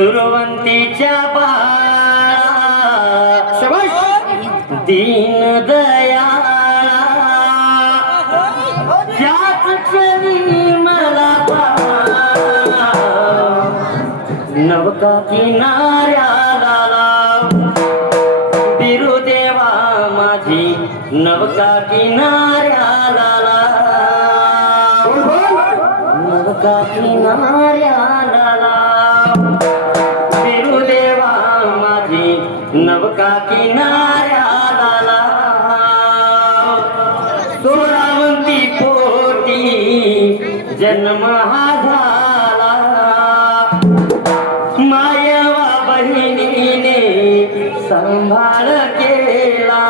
सुरवंतीच्या दीन दयाळा ज्याच क्षणी मला नवका किनाऱ्याला बिरुदेवा माझी नवका किनाऱ्याला नवका किनाऱ्याला बिरुदेवा माझी नवका किनाऱ्याला सोरावंती पोटी जन्म हा झाला मायवा बहिणीने सांभाळ केला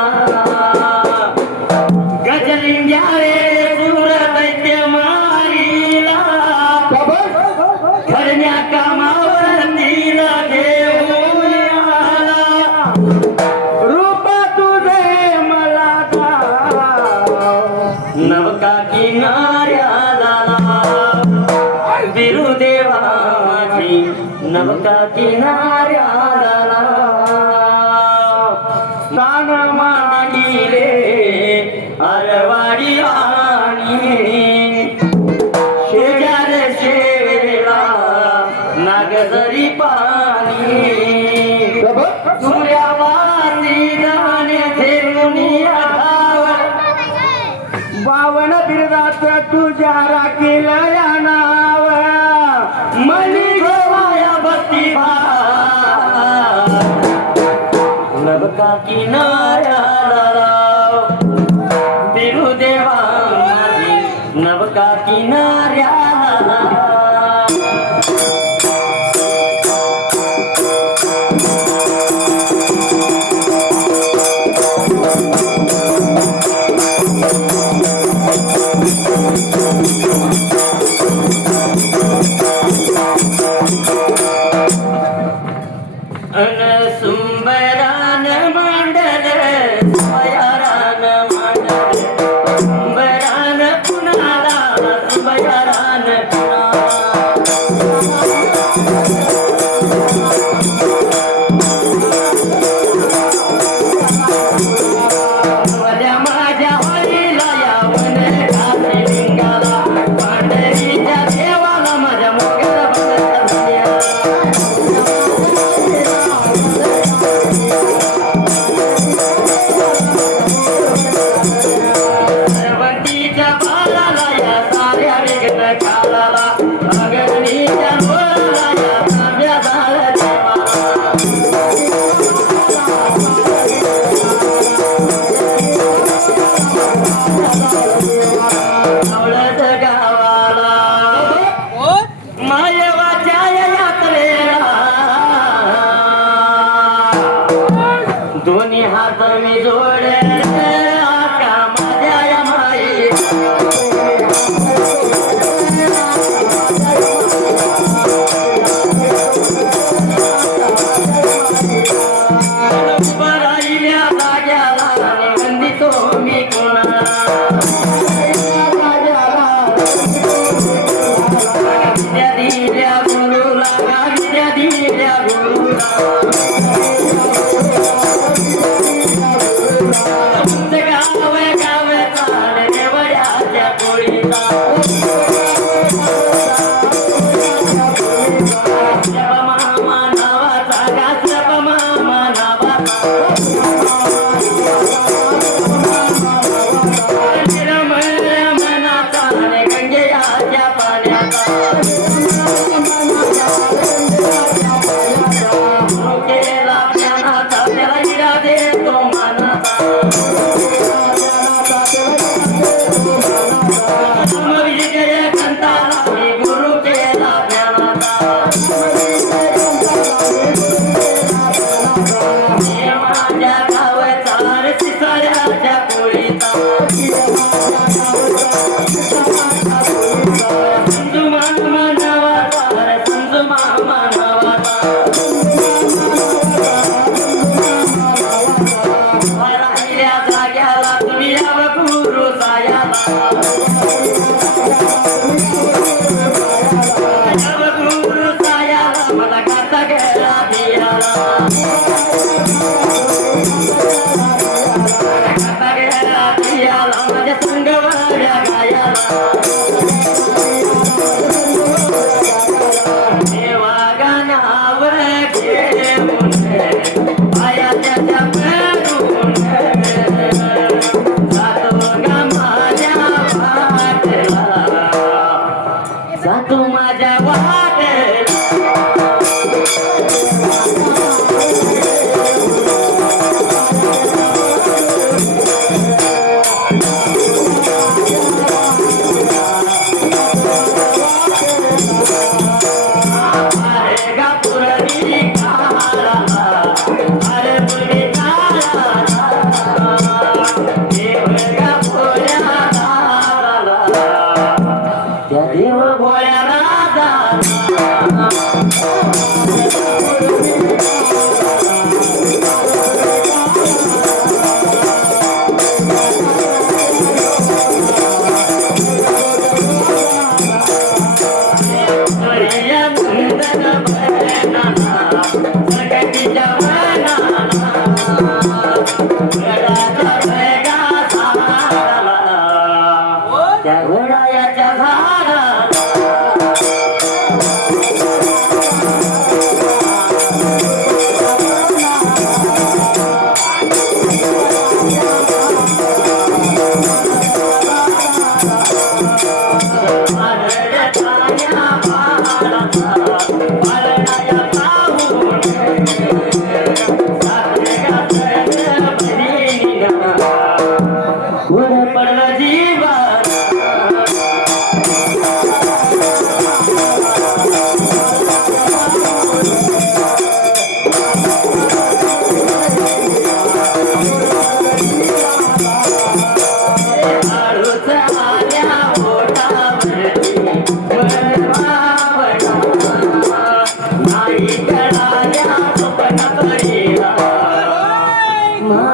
गजलिंग्यावे सूर दैत्य मारीला घरण्या कामावर तिला घेऊन आला रूप तुझे मला नवका किनाऱ्याला बिरुदेवा माझी नवका किनाऱ्याला स्थान मागिले अरवाडी आणि शेजार शेवेला नागझरी पाणी सूर्यावासी जाणे धेनुनिया बावन बिरदात तुझ्या राखीला या नाव मनी गोवाया भक्ती नवका किनाऱ्याला बिरुदेवा माझी नवका किनाऱ्याला सुंबरान मांडल सुंबयारान मांडल सुंबरान कुणाला सुंबयारान कुणाला माझ्या हरीला यावन घातली लिंगाला पांढरीच्या देवाला माझ्या मोक्याला सरवंतीच्या बालाला या साऱ्या विघ्न कालाला अगणीच्या डोळ्याला या तांब्या झाल्या आवळत गावाला मायवाच्या यात्रेला दोन्ही हात मी जोडले आका माझ्या या माई राहिल्या जाग्याला निवंदितो मी कोणाला विद्या दिल्या गुरुला विद्या दिल्या गुरुला गाव गाव चाल देवळ्याच्या पोळीला जप मामा नावाचा गास जप मामा नावाचा निर्मळ मनाचा गंगेच्या पाण्याचा केला ज्ञानाचा त्याला हिरा देतो मानाचा विजय कंताला मी गुरु केला ज्ञानाचा माझ्या गावचा सिसाऱ्याच्या पोळीचा संजू मामा नावाचा संजू मामा नावाचा राहिल्या जाग्याला तुम्ही याव गुरु सायाला याव गुरु सायाला मला करता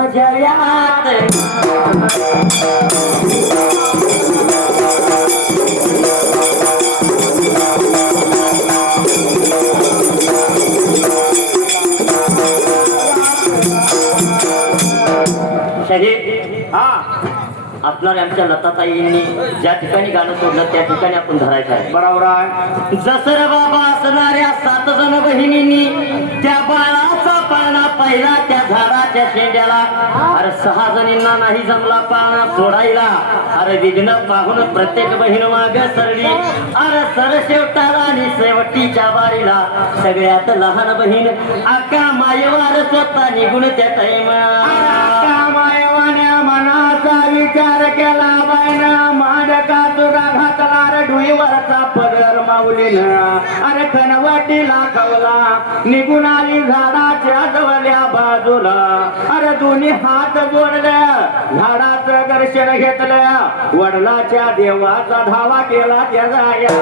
माझ्या यात शहीद आपल्याला आमच्या लताताईंनी ज्या ठिकाणी गाणं सोडलं त्या ठिकाणी आपण धरायचं आहे. बरोबर आहे. जसर बाबा असणाऱ्या 7 जण बहिणींनी त्या बाळाचा पाळणा पाहिला त्या झाडाच्या शेंड्याला. अरे 6 जणींना नाही जमला पाळणा सोडायला. अरे विघ्न पाहून प्रत्येक बहीण माग सरली. अरे सर शेवटाला आणि शेवटीच्या बारीला सगळ्यात लहान बहीण अक्का मायवार स्वतः निघून त्या टाइमा मनाचा विचार केला बायना माडका तुरा घातला रे ढुईवरचा पदर माऊलीनं. अरे खनवटीला खवला निघून आली झाडाच्या जवळल्या बाजूला. अरे दोन्ही हात जोडल्या झाडाचं दर्शन घेतलं. वडिलाच्या देवाचा धावा केला त्या जाया.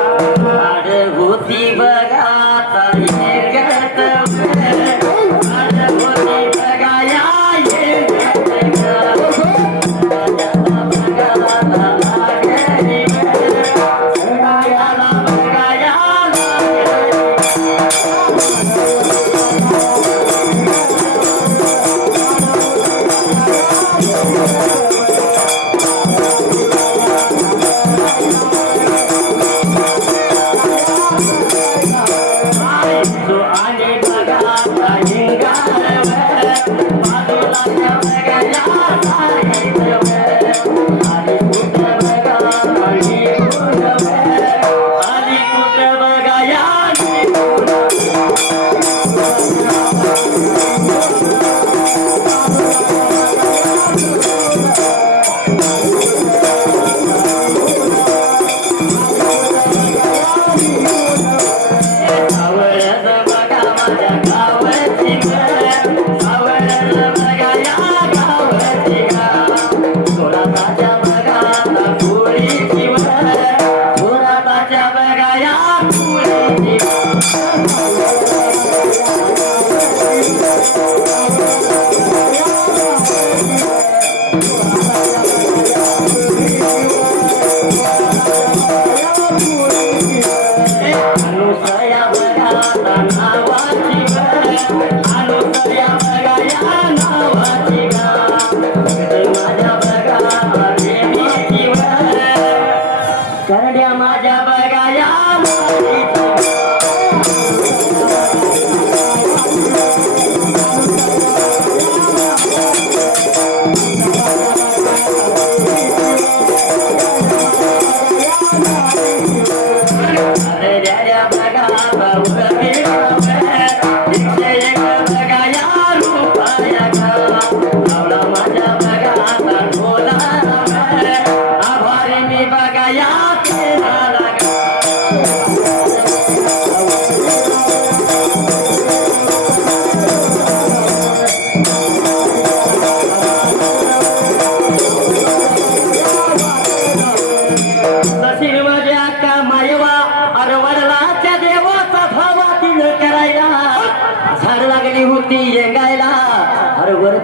होती बघा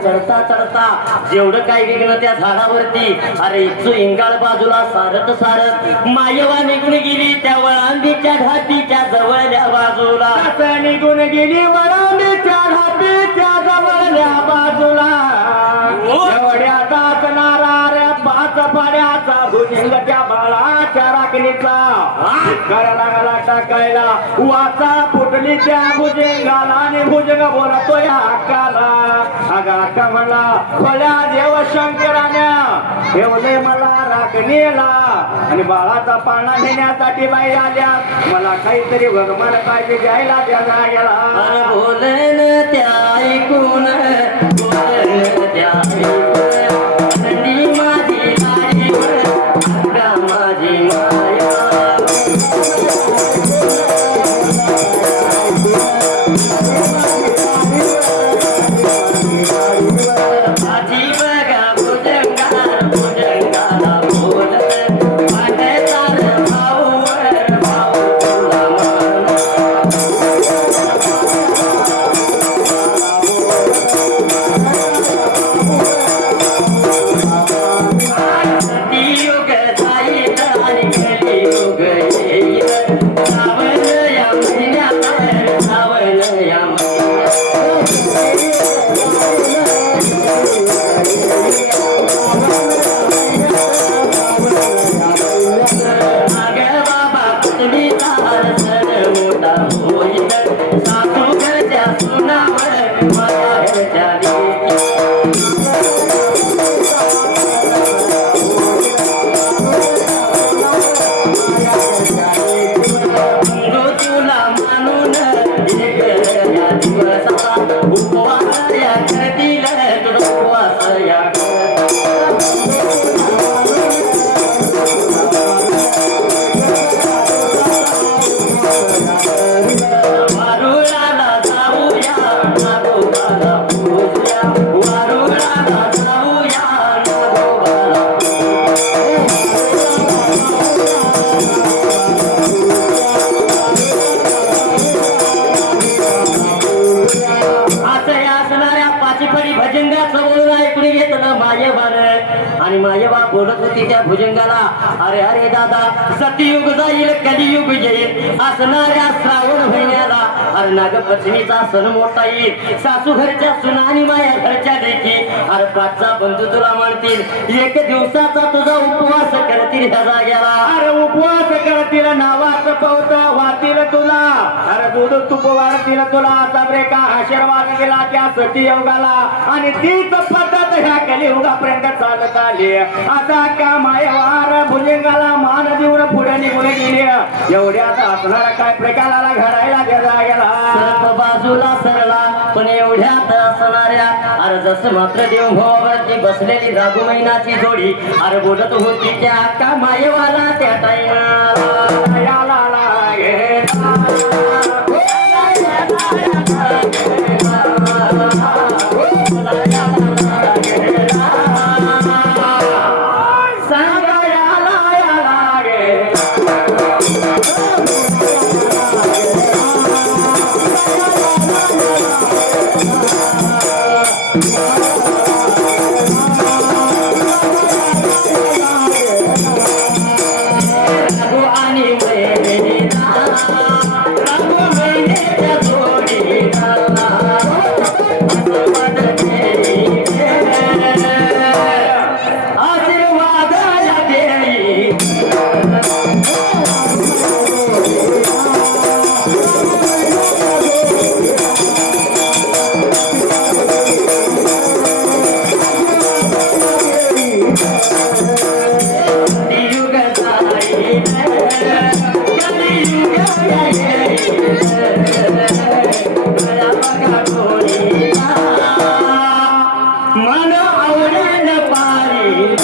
चढता चढता जेवढं काही विघ्न त्या झाडावरती. अरे इंगाळ बाजूला सारत सारत मायवा निघून गेली त्या वळांबीच्या घाटीच्या जवळल्या बाजूला. निघून गेली वळांबीच्या घाटीच्या जवळल्या बाजूला. एवढ्यात असणारा रे 5 पाड्याचा भुजंग त्या बाळाच्या राखणीचा करायला लागला टाकायला. वाचा फुटली त्या भुजंगाला आणि भुजंग बोलतोय अक्काला. अगं अक्का म्हणला भल्या देव शंकराने ठेवले मला राखणीला आणि बाळाचा पाळणा घेण्यासाठी बाई आल्या. मला काहीतरी भगवान पाहिजे द्यायला द्यायला गेला. बोलन त्या ऐकून बोलन त्या माझी आई माझी माया. असं बोलून ऐकून घेतलं मायेबान आणि मायेबा बोलत होती त्या भुजंगाला, अरे अरे दादा सतयुग जाईल कलियुग येईल, असणाऱ्या श्रावण महिन्याला अरे नागपंचमीचा सण मोठा येईल, सासू घरच्या सुना आणि माया घरच्या देखी अरे पाचचा बंधू तुला म्हणतील, एक दिवसाचा तुझा उपवास करतील ह्या जाग्याला, अरे उपवास करतील नावाचं पवत वातील तुला, अरे दूध तूप वाढतील तुला, असा ब्रेका आशीर्वाद दिला त्या सती योगाला आणि तीच पद्धत ह्या कलियुगापर्यंत चालत आली. आता का मायवार भुजंगाला मान देऊन पुढे निघून गेली. एवढ्यात असणारा काय प्रकाराला घडायला गेला सर्प बाजूला सरला पण एवढ्यात असणाऱ्या अरे जसं मात्र देवभावावरती बसलेली राघू महिनाची जोडी अरे बोलत होती त्या का मायवाला त्या टाइमाला याला राघू आणि महिना राघू महिनेच्या जोडीला आशीर्वाद देई युग जाईल कलियुग येईल गळा बघा गोरीला मन आवडेल पारी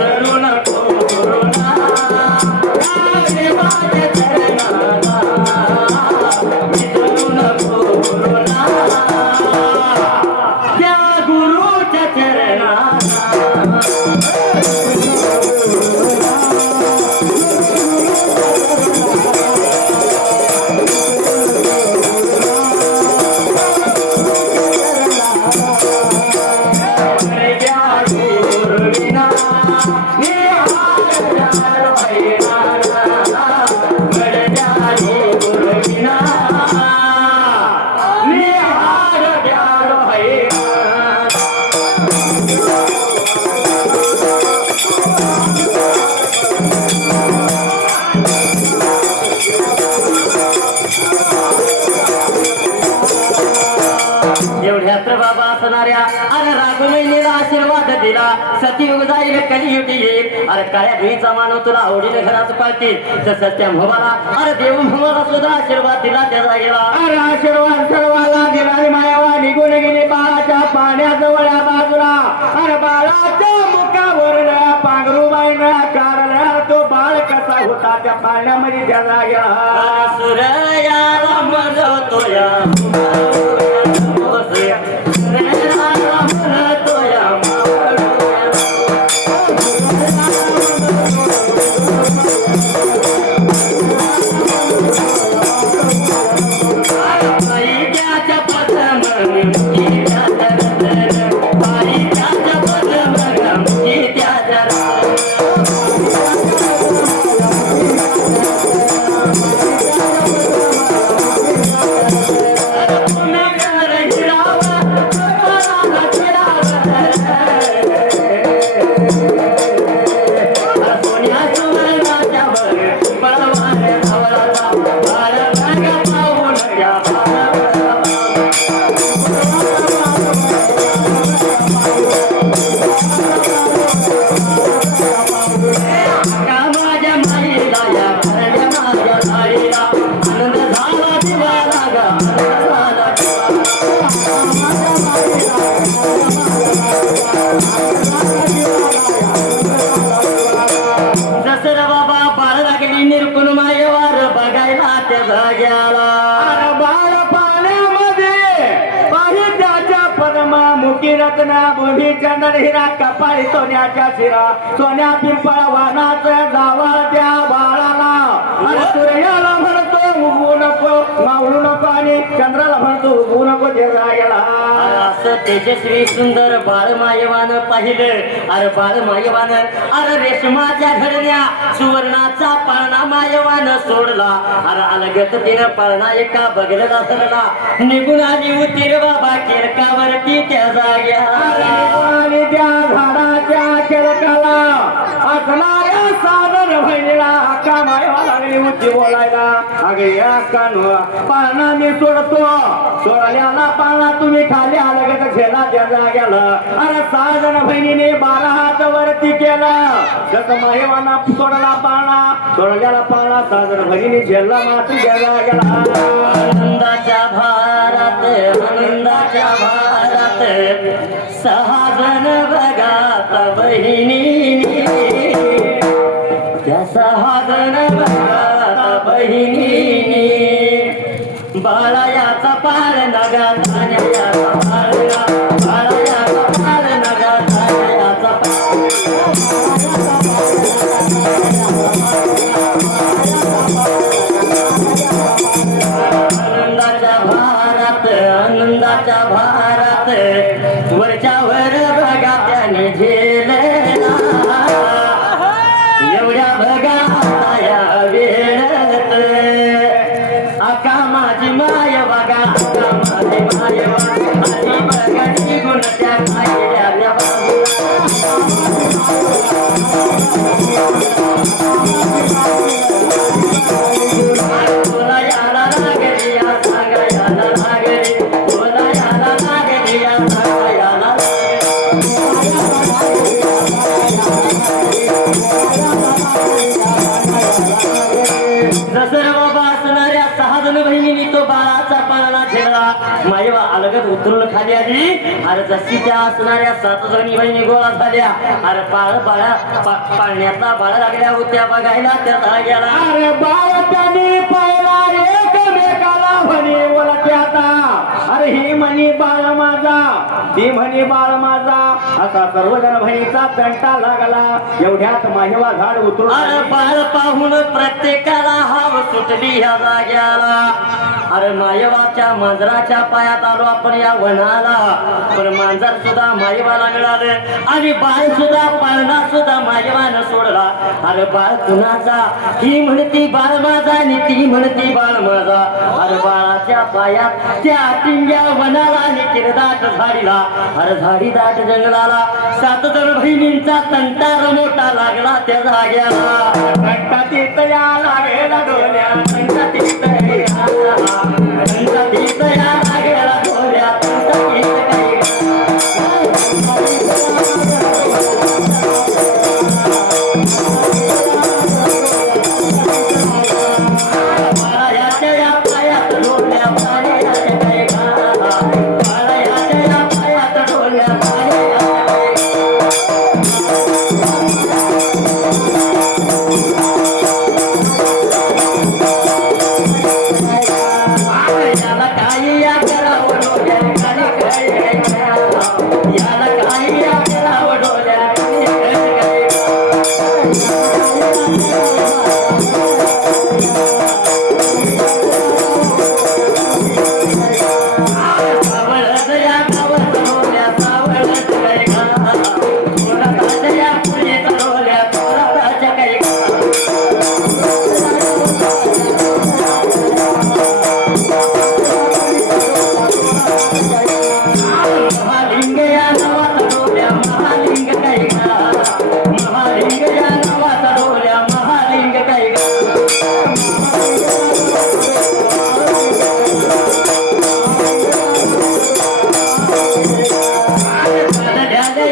तरुण कोरोना देवाच्या चरणाला तरुण कोरोना त्या गुरुच्या चरणाला एवढ्यात बाबा असणाऱ्या अरे राघू महिनेला आशीर्वाद दिला, सतीयुग जाईल कलियुग येईल, अरे काळ्या धुईचा मानव तुला आवडीने घरात पाळतील, तसंच त्या म्हवाला अरे देव म्हवाला सुद्धा आशीर्वाद दिला त्या जागेला, अरे आशीर्वाद सर्वाला दिला मायावा निघून गेली बाळाच्या पाण्याजवळ्या बाजूला, अरे बाळाच्या मुखावर पांघरूबाईनं काढला तो बाळ कसा होता त्या पाण्यामध्ये त्या जागेला सूर्याला म्हणतोया रत्न भूमी चंदन हिरा कपाळी सोन्याच्या शिरा सोन्या पिंपळ वानाचं जावळ त्या बाळाला अरे सूर्याला म्हणतो उगवू नको मावळू नको आणि चंद्राला म्हणतो उगवू नको ते जायला असं तेजस्वी सुंदर बाळ मायवान पाहिलं अरे बाळ मायवान अरे रेशमाच्या घडण्या सुवर्णाचा पाळणा मायवान सोडला अरे अलगत तिनं पाळणा एका बगलला धरला निघून आली होती रे बाबा केरकावरती त्या जाग्याला आणि त्या झाडाच्या केळकाला असणाऱ्या सादर बहिणीला का मायवा लागली होती बोलायला अगे या कानवा पाळणा मी सोडतो सोडल्याला पाळणा तुम्ही खाली अलगत झेला त्या जाग्याला अरे 6 जण बहिणीने 12 हात वरती केला जसं माहेवाना सोडला पाळणा सोडल्याला पाळणा 6 जण बहिणी झेलला माती त्या जाग्याला आनंदाच्या भारात आनंदाच्या भारात 6 जण बघा बहिणी त्या 6 जण बघा बहिणी बाळायाचा पाळ नगा तान्याचा पाळ बाळायाचा पाळ नगा तान्याचा आनंदाच्या भारात वरच्या वर बघा त्याने झेलला एवढ्या बघा या वेळत आका माझी माय बघा आका माझी माय आधी बघा निघून त्या खायल्या बोला याला लागली या सांगा याला लागली बोला याला लागली या सांगा याला जसं बाबा असणाऱ्या 6 जण बहिणींनी तो बाळाचा पाळणा ठेवला मायवा अलगत उतरून खाली आली अरे जशी त्या असणाऱ्या 7 जणी बहिणी गोळा झाल्या अरे पाळण्यातला बाळ लागल्या होत्या बघायला त्या जाग्याला अरे बाळ त्यांनी पाहिला एकमेकाला म्हणे बोलते आता अरे ही म्हणी बाळ माझा ती म्हणी बाळ माझा असा सर्वजण बहिणीचा तंटा लागला एवढ्यात माहेवा झाड उतरून अरे बाळ पाहून प्रत्येकाला हाव सुटली ह्या जाग्याला अरे मायवाच्या मांजराच्या पायात आलो आपण या वनाला पण मांजर सुद्धा मायवाला मिळालं आणि बाळ सुद्धा पाळणा सुद्धा मायवानं सोडला अरे बाळ कुणाचा ही म्हणती बाळ माझा आणि ती म्हणती बाळ माझा अरे बाळाच्या पायात त्या टिंग्या वनाला आणि किरदाट झाडीला अरे झाडी दाट जंगलाला 7 जण बहिणींचा तंटार मोठा लागला त्या जाग्याला तंटा तिथया लागेला डोल्या तंटा तिथया लागेला डोल्या बाळाच्या पायात डोल्या पाण्याच्या काही बाळाच्या पायात डोल्या याला काही या करावं डोल्या याला काही या करावं डोल्या सावळत या गावात डोल्या सावळत काही थोडा या पुढे डोल्या थोडा काही महालिंग या नावात डोल्या महालिंग काही महालिंग या नावात डोल्या महालिंग काही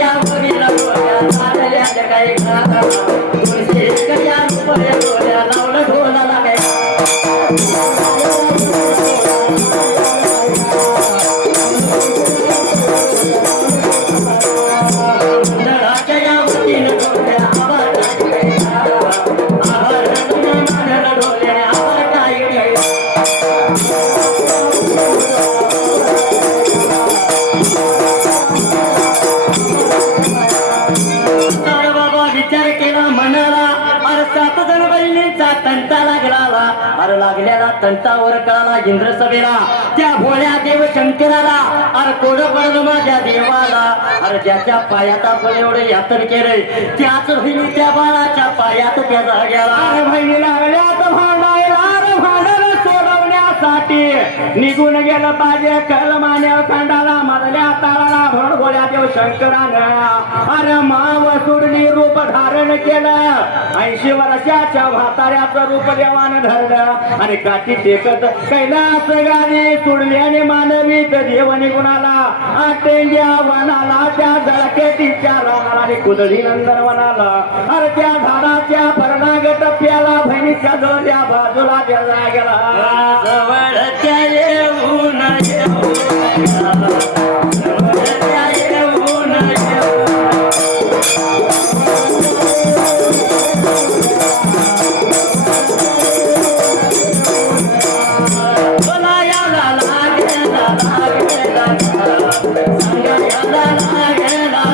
या बघितला डोल्या काही या डोल्या लावलं ढोलाला काही मंडळाच्या या वतीनं डोल्या आभार डोल्या आभार काय अरे लागलेला तंटावर कळाला इंद्र सभेला त्या भोळ्या देव शंकराला अरे कोड पडलं माझ्या देवाला अरे ज्याच्या पायात आपण एवढं यातन केलंय त्याच बहिणी त्या बाळाच्या पायात त्या जाग्याला अरे बहिणी लागल्यात भांडायला अरे भांडण सोडवण्यासाठी निघून गेलं पाहिजे कलमान्या खंडाला मधल्या ताळाला भरगोळ्या देव शंकरानं अरे माव सुरली रूप धारण केलं 80 वर्षाच्या म्हाताऱ्याचं रूप देवानं धरलं आणि काठी टेकत कैलास गाणी सुडल्याने मानवी देव निघुणाला आटेंग्या वनाला त्या जळकेटीच्या रानाला आणि कुदळी नंदन वनाला अरे त्या झाडाच्या परणागत प्याला बहिणीच्या जोड्या बाजूला गेला गेला जवळच्या येऊन जवळच्या येऊन बोलायला लागेला लागेला सांगायला लागेला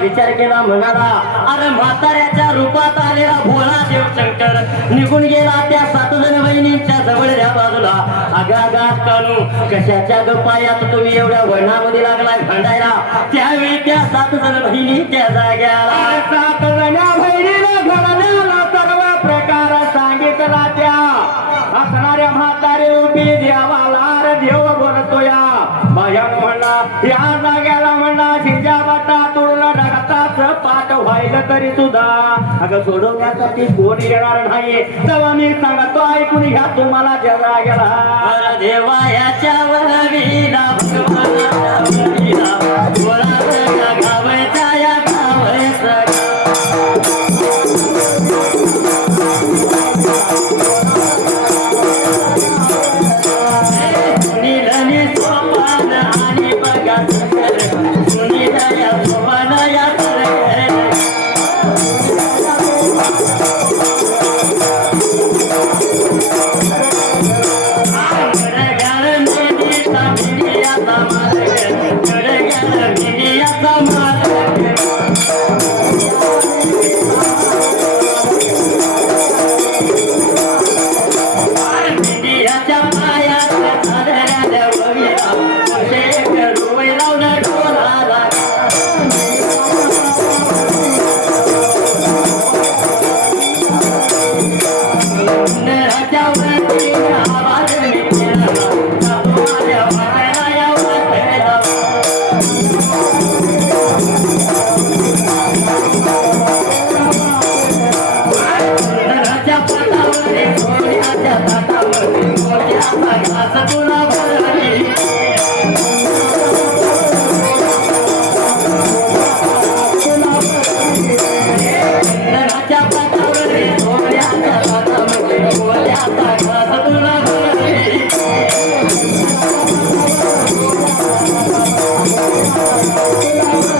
विचार केला म्हणाला अरे म्हाताऱ्याच्या रूपात आलेला भोळा देव शंकर निघून गेला त्या 7 जण बहिणींच्या जवळच्या बाजूला अगा कानू कशाच्या गपायात तुम्ही एवढ्या वनामध्ये लागलाय भांडायला त्यावेळी त्या 7 जण बहिणी त्या जाग्याला 7 जण्या बहिणीला घडलेला सर्व प्रकार सांगितला त्या असणाऱ्या म्हातारे उभी देवाला रे देव बोलतोया भजन म्हणला या जाग्याला म्हणला शिंजा बाटा तुळला ढगताच पाठ व्हायला तरी सुद्धा अगं सोडवण्यासाठी कोणी येणार नाही तेव्हा मी सांगतो ऐकून घ्या तुम्हाला जगा गेला देवा याच्यावर वीरा भगवानाच्या वीरा बोला गावाच्या या गावाचा सुनीलनी सोपान आणि बघा सुनीला या सोपान या Come रे